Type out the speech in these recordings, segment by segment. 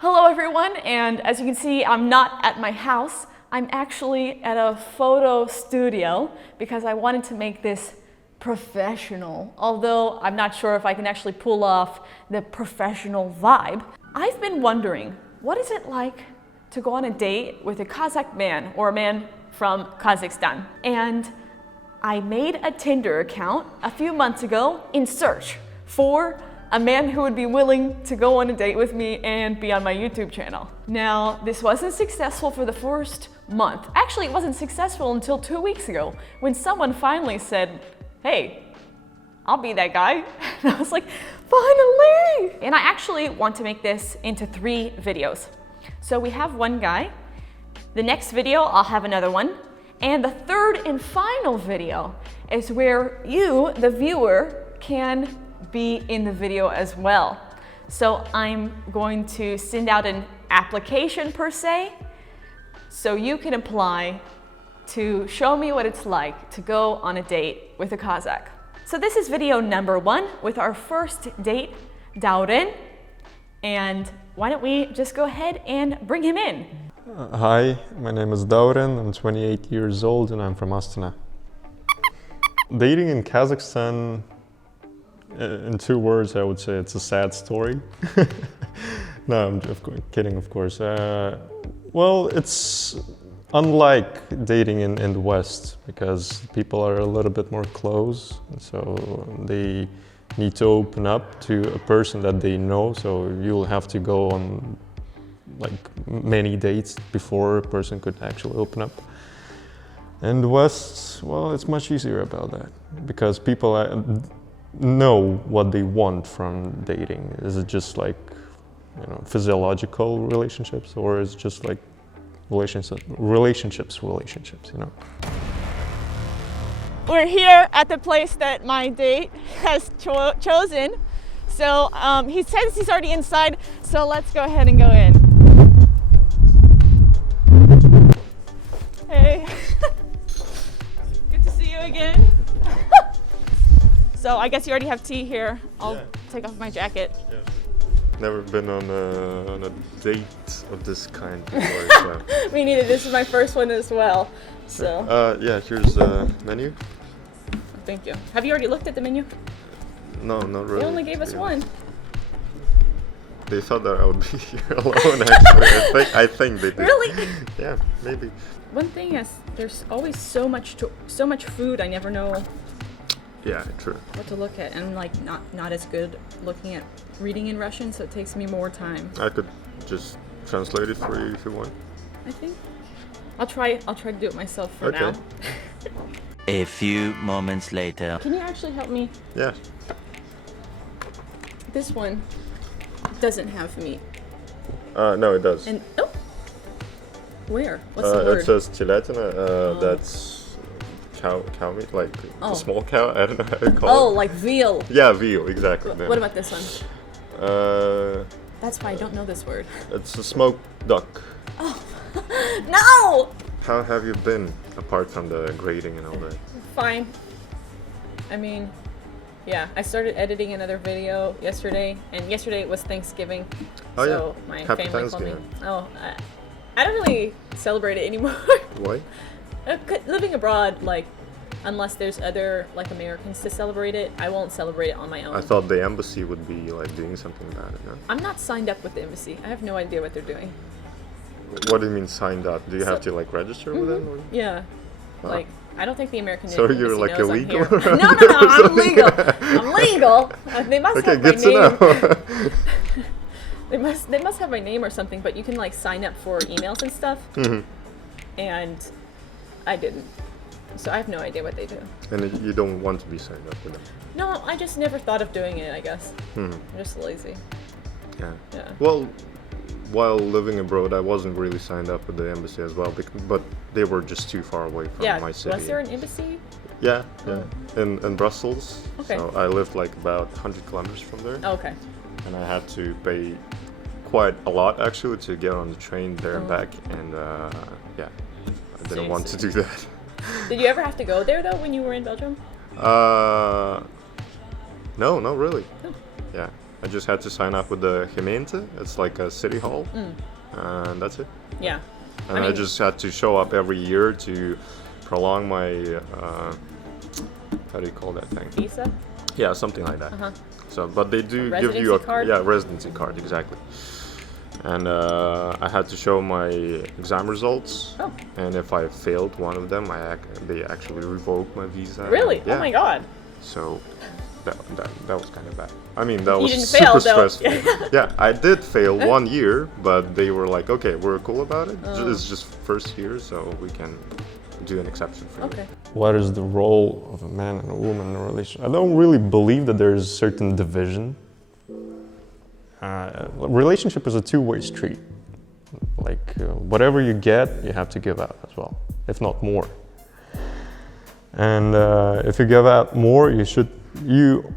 Hello everyone, and as you can see, I'm not at my house. I'm actually at a photo studio because I wanted to make this professional, although I'm not sure if I can actually pull off the professional vibe. I've been wondering, what is it like to go on a date with a Kazakh man or a man from Kazakhstan? And I made a Tinder account a few months ago in search for a man who would be willing to go on a date with me and be on my YouTube channel. Now, this wasn't successful for the first month. Actually, it wasn't successful until 2 weeks ago when someone finally said, hey, I'll be that guy. And I was like, finally! And I actually want to make this into 3 videos. So we have one guy. The next video, I'll have another one. And the third and final video is where you, the viewer, can be in the video as well. So I'm going to send out an application per se, so you can apply to show me what it's like to go on a date with a Kazakh. So this is video number 1 with our first date, Dauren. And why don't we just go ahead and bring him in? Hi, my name is Dauren, I'm 28 years old and I'm from Astana. Dating in Kazakhstan, in 2 words, I would say it's a sad story. No, I'm just kidding, of course. Well, it's unlike dating in the West because people are a little bit more close, so they need to open up to a person that they know, so you'll have to go on like many dates before a person could actually open up. In the West, well, it's much easier about that because people know what they want from dating. Is it just like, you know, physiological relationships, or is it just like relationships, you know? We're here at the place that my date has chosen. So he says he's already inside, so let's go ahead and go in. Hey, good to see you again. So I guess you already have tea here. I'll take off my jacket. Yeah. Never been on a date of this kind before. So. Me neither. This is my first one as well. So. Yeah, here's the menu. Thank you. Have you already looked at the menu? No, not really. They only gave us one. They thought that I would be here alone. Actually, I think they did. Really? Yeah, maybe. One thing is, there's always so much food. I never know. Yeah, true. What to look at, and like not as good looking at reading in Russian, so it takes me more time. I could just translate it for you if you want. I think I'll try to do it myself for now. A few moments later. Can you actually help me? Yeah. This one doesn't have meat. No, it does. And oh, where? What's the word? It says teletina. That's cow meat, like a small cow. I don't know how to call it. Oh, like veal. Yeah, veal, exactly. What about this one? That's why I don't know this word. It's a smoked duck. Oh, no! How have you been, apart from the grading and all that? Fine. I mean, yeah, I started editing another video yesterday, and yesterday it was Thanksgiving. Oh, so yeah. my Happy family called me. Thanksgiving. Oh, I don't really celebrate it anymore. Why? Living abroad, like, unless there's other like Americans to celebrate it, I won't celebrate it on my own. I thought the embassy would be like doing something about it. No? I'm not signed up with the embassy. I have no idea what they're doing. What do you mean signed up? Do you have to like register with them? Or? Yeah. Like, I don't think the American So embassy you're like knows illegal? I'm here. No, I'm legal. I'm legal. They must Okay, have my good to name. know. They must have my name or something, but you can like sign up for emails and stuff. Mm-hmm. And I didn't. So I have no idea what they do. And you don't want to be signed up with them? No, I just never thought of doing it, I guess. Mm-hmm. I'm just lazy. Yeah. Yeah. Well, while living abroad, I wasn't really signed up with the embassy as well, but they were just too far away from my city. Was there an embassy? Yeah, in Brussels. Okay. So I lived like about 100 kilometers from there. Oh, okay. And I had to pay quite a lot actually to get on the train there and back, and yeah, I didn't want to do that. Did you ever have to go there though when you were in Belgium? No, not really. Oh. Yeah, I just had to sign up with the gemeente. It's like a city hall, and that's it. Yeah. And I just had to show up every year to prolong my, how do you call that thing? Visa? Yeah, something like that. Uh-huh. So, but they do A give you a residency card? yeah, residency card, exactly. And I had to show my exam results. Oh. And if I failed one of them, they actually revoked my visa. Really? Yeah. Oh my god. So that was kind of bad. I mean, that was didn't super fail, though. stressful. Yeah, I did fail 1 year, but they were like, okay, we're cool about it. It's just first year, so we can do an exception for you. Okay. What is the role of a man and a woman in a relationship? I don't really believe that there is a certain division. Relationship is a two-way street. Like whatever you get, you have to give out as well, if not more. And if you give out more, you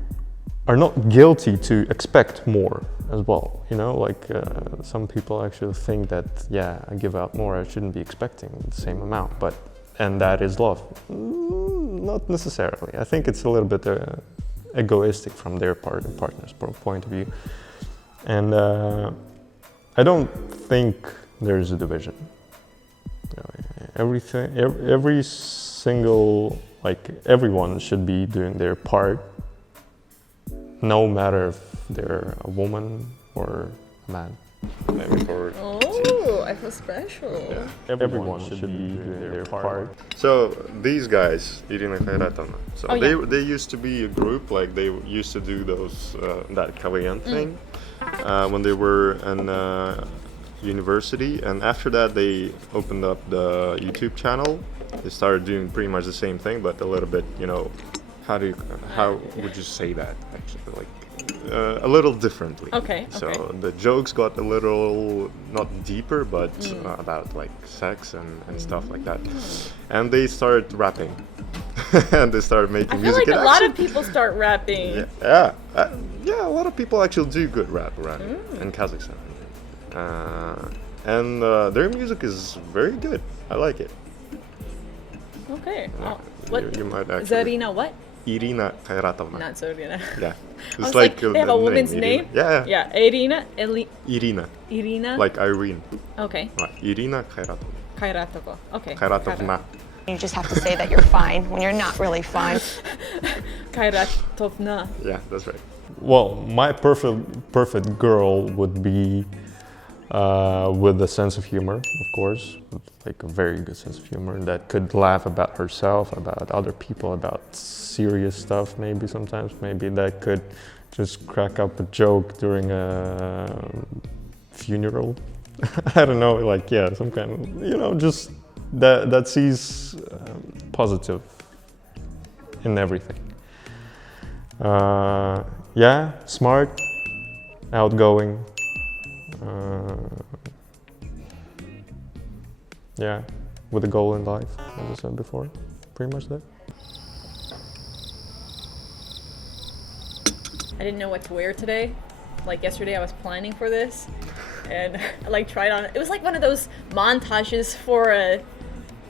are not guilty to expect more as well. You know, like some people actually think that, yeah, I give out more, I shouldn't be expecting the same amount, and that is love. Not necessarily. I think it's a little bit egoistic from their partner's point of view. And I don't think there's a division. Every single, like everyone should be doing their part, no matter if they're a woman or a man. Oh, I feel special. Yeah. Everyone should be doing their part. So these guys, Irina Khairatova, so they used to be a group, like they used to do those that Korean thing when they were in university, and after that they opened up the YouTube channel. They started doing pretty much the same thing, but a little bit, you know, how would you say that actually, like a little differently. Okay. So the jokes got a little not deeper, but about like sex and stuff like that. And they started rapping, and they started making I feel music. like a lot of people start rapping. Yeah, a lot of people actually do good rap around in Kazakhstan. And their music is very good. I like it. Okay. Yeah, What? you might actually. Zarina what? Irina Khairatova. Not Zarina. Yeah. I was like, they have a woman's name? Yeah. Yeah. Irina. Irina. Irina. Like Irene. Okay. Irina Khairatova. Khairatova. Okay. Khairatova. You just have to say that you're fine when you're not really fine. Khairatova. Yeah, that's right. Well, my perfect girl would be with a sense of humor, of course, like a very good sense of humor that could laugh about herself, about other people, about serious stuff maybe sometimes, maybe that could just crack up a joke during a funeral. I don't know, like, yeah, some kind of, you know, just that sees positive in everything. Yeah, smart, outgoing. Yeah, with a goal in life, as I said before, pretty much that. I didn't know what to wear today. Like yesterday I was planning for this and I like tried on, it was like one of those montages for a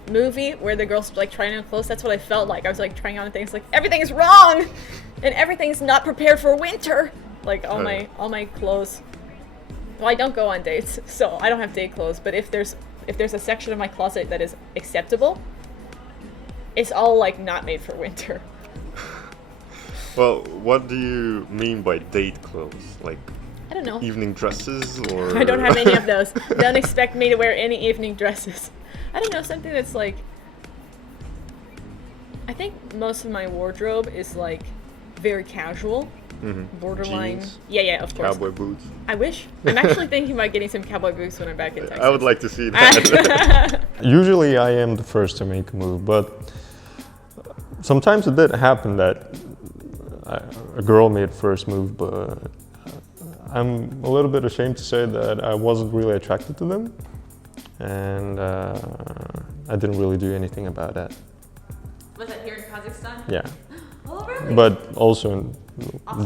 movie where the girls like trying on clothes. That's what I felt like. I was like trying on things like everything's wrong and everything's not prepared for winter. Like all my clothes. Well, I don't go on dates, so I don't have date clothes, but if there's a section of my closet that is acceptable, it's all like not made for winter. Well, what do you mean by date clothes? Like, I don't know. Evening dresses or? I don't have any of those. Don't expect me to wear any evening dresses. I don't know, something that's like, I think most of my wardrobe is like very casual. Borderline. Jeans, yeah, of course. cowboy boots. I wish. I'm actually thinking about getting some cowboy boots when I'm back in Texas. I would like to see that. Usually I am the first to make a move, but sometimes it did happen that a girl made first move, but I'm a little bit ashamed to say that I wasn't really attracted to them, and I didn't really do anything about that. Was that here in Kazakhstan? Yeah. Oh, really? But also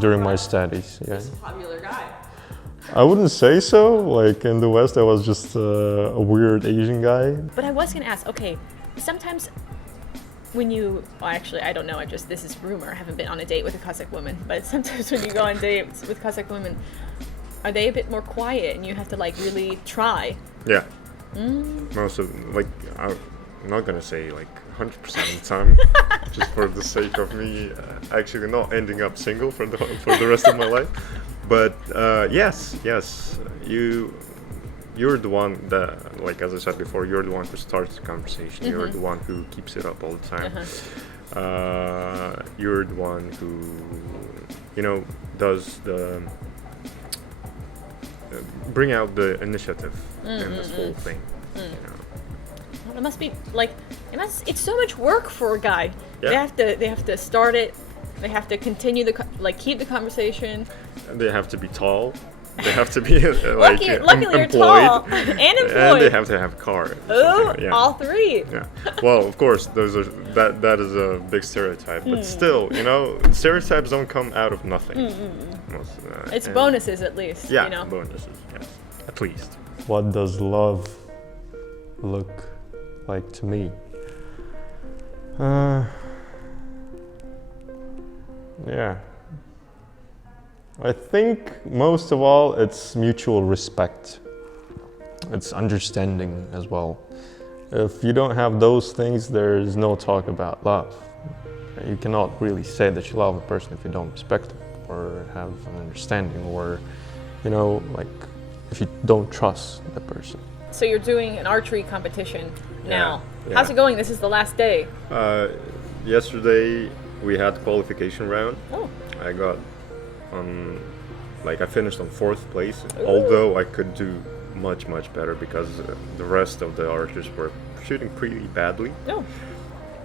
during my studies, yeah. He's a popular guy. I wouldn't say so. Like in the West, I was just a weird Asian guy. But I was gonna ask, okay, sometimes when you, well, actually, I don't know, this is rumor, I haven't been on a date with a Kazakh woman, but sometimes when you go on dates with Kazakh women, are they a bit more quiet and you have to like really try? Yeah. Most of, like, I'm not gonna say like 100% of the time, just for the sake of me actually not ending up single for the rest of my life. But yes, you're the one that, like as I said before, you're the one who starts the conversation. You're the one who keeps it up all the time. You're the one who, you know, does the bring out the initiative in this whole thing. You know. Well, it must be like it's so much work for a guy. Yeah. They have to start it. They have to continue keep the conversation. And they have to be tall. They have to be luckily you're employed. tall and employed. And they have to have a car. Oh, yeah. all three. Yeah. Well, of course, that is a big stereotype, but still, you know, stereotypes don't come out of nothing. It's bonuses at least. Yeah, you know? bonuses. Yes, at least. What does love look like to me? Yeah. I think most of all it's mutual respect. It's understanding as well. If you don't have those things, there's no talk about love. You cannot really say that you love a person if you don't respect them or have an understanding, or, you know, like if you don't trust the person. So you're doing an archery competition now. Yeah. How's it going? This is the last day. Yesterday we had qualification round. Oh. I got I finished on 4th place, although I could do much better because the rest of the archers were shooting pretty badly. No.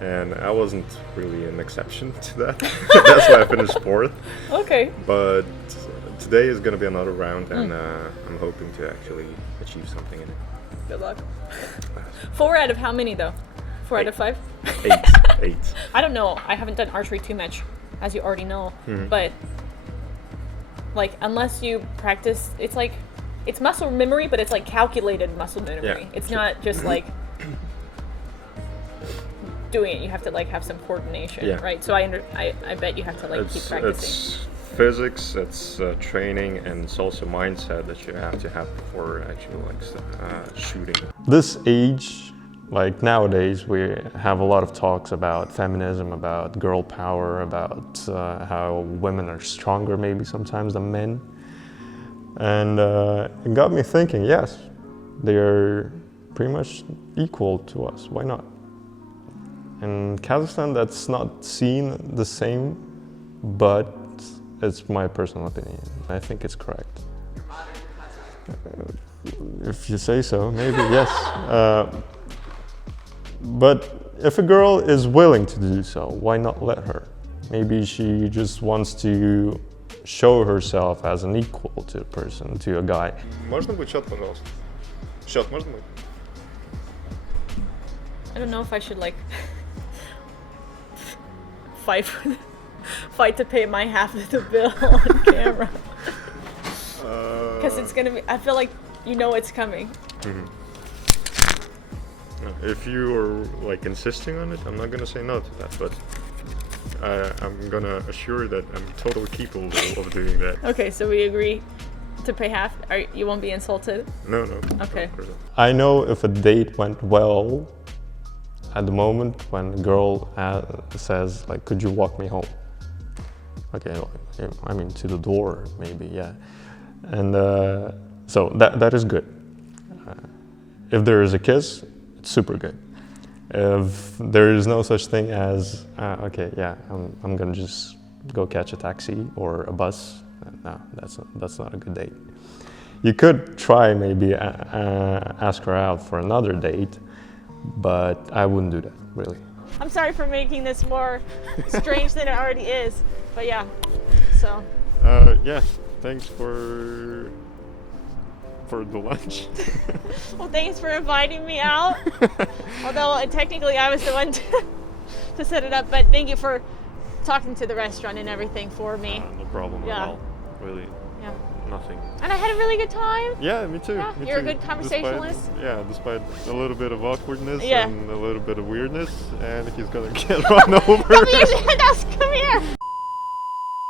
And I wasn't really an exception to that. That's why I finished 4th. Okay. But today is going to be another round, and I'm hoping to actually achieve something in it. Good luck. 4 out of how many though? 4 out of 5? 8. I don't know. I haven't done archery too much, as you already know. But like, unless you practice, it's muscle memory, but it's like calculated muscle memory. Yeah. It's not just like doing it. You have to like have some coordination, right? So I bet you have to like keep practicing. It's physics, it's training, and it's also mindset that you have to have before actually shooting. This age, like nowadays, we have a lot of talks about feminism, about girl power, about how women are stronger maybe sometimes than men. And it got me thinking, yes, they are pretty much equal to us. Why not? In Kazakhstan, that's not seen the same, but it's my personal opinion. I think it's correct. If you say so, maybe, yes. But if a girl is willing to do so, why not let her? Maybe she just wants to show herself as an equal to a person, to a guy. Можно будет счет, пожалуйста? Счет можно будет? I don't know if I should like fight to pay my half of the bill on camera. Because it's gonna be, I feel like you know it's coming. If you are like insisting on it, I'm not gonna say no to that, but I'm gonna assure that I'm totally capable of doing that. Okay, so we agree to pay half. You won't be insulted? No. Okay. Of course not. I know if a date went well at the moment when a girl says, like, could you walk me home? Okay, I mean, to the door, maybe, yeah. And so that is good. If there is a kiss, it's super good. If there is no such thing as, okay, yeah, I'm gonna just go catch a taxi or a bus, no, that's not a good date. You could try maybe ask her out for another date, but I wouldn't do that, really. I'm sorry for making this more strange than it already is, but yeah, so. Yeah, thanks for the lunch. Well, thanks for inviting me out. Although technically I was the one to set it up, but thank you for talking to the restaurant and everything for me. No problem at all, really. Yeah. nothing. And I had a really good time. Yeah, me too. Yeah, me you're a too. good conversationalist. Despite a little bit of awkwardness Yeah. and a little bit of weirdness, and he's gonna get run over. Come here.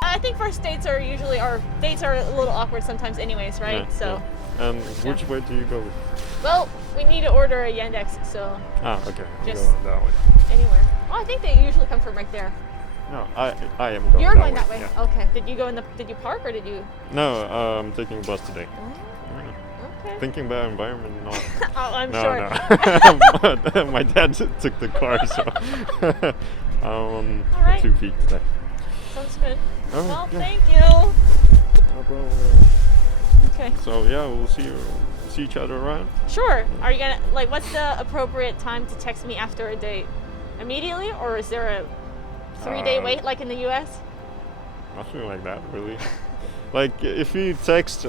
I think first dates are usually, dates are a little awkward sometimes anyways, right? Yeah, So, yeah. And which way do you go? well, we need to order a Yandex, so Okay. Just- go that way. anywhere. Oh, I think they usually come from right there. No, I am going. You're that going way. that way. Yeah. Okay. Did you go did you park or did you? No, I'm taking a bus today. Okay. Thinking about environment, no. Oh, I'm No, sure. no. My dad took the car, so I'm All right. 2 feet today. Sounds good. Oh, Well, yeah. thank you. No problem. Okay. So yeah, we'll see each other around. Sure. Are you gonna what's the appropriate time to text me after a date? Immediately, or is there a 3-day wait like in the U.S.? Nothing like that, really. Like if you text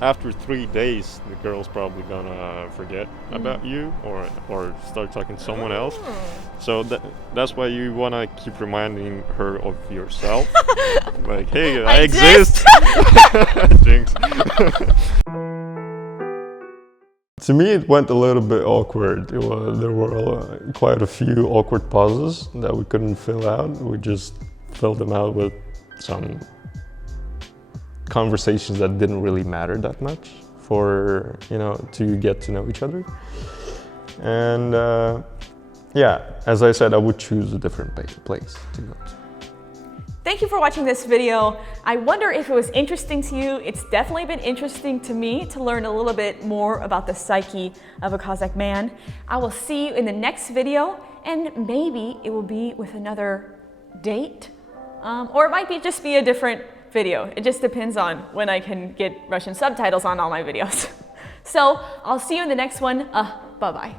after 3 days, the girl's probably gonna forget about you or start talking to someone else. So that's why you wanna keep reminding her of yourself. Like, hey, I exist. Jinx. To me, it went a little bit awkward. There were quite a few awkward pauses that we couldn't fill out. We just filled them out with some conversations that didn't really matter that much for, to get to know each other. And yeah, as I said, I would choose a different place to go to. Thank you for watching this video. I wonder if it was interesting to you. It's definitely been interesting to me to learn a little bit more about the psyche of a Kazakh man. I will see you in the next video, and maybe it will be with another date, or it might just be a different video. It just depends on when I can get Russian subtitles on all my videos. So I'll see you in the next one. Bye-bye.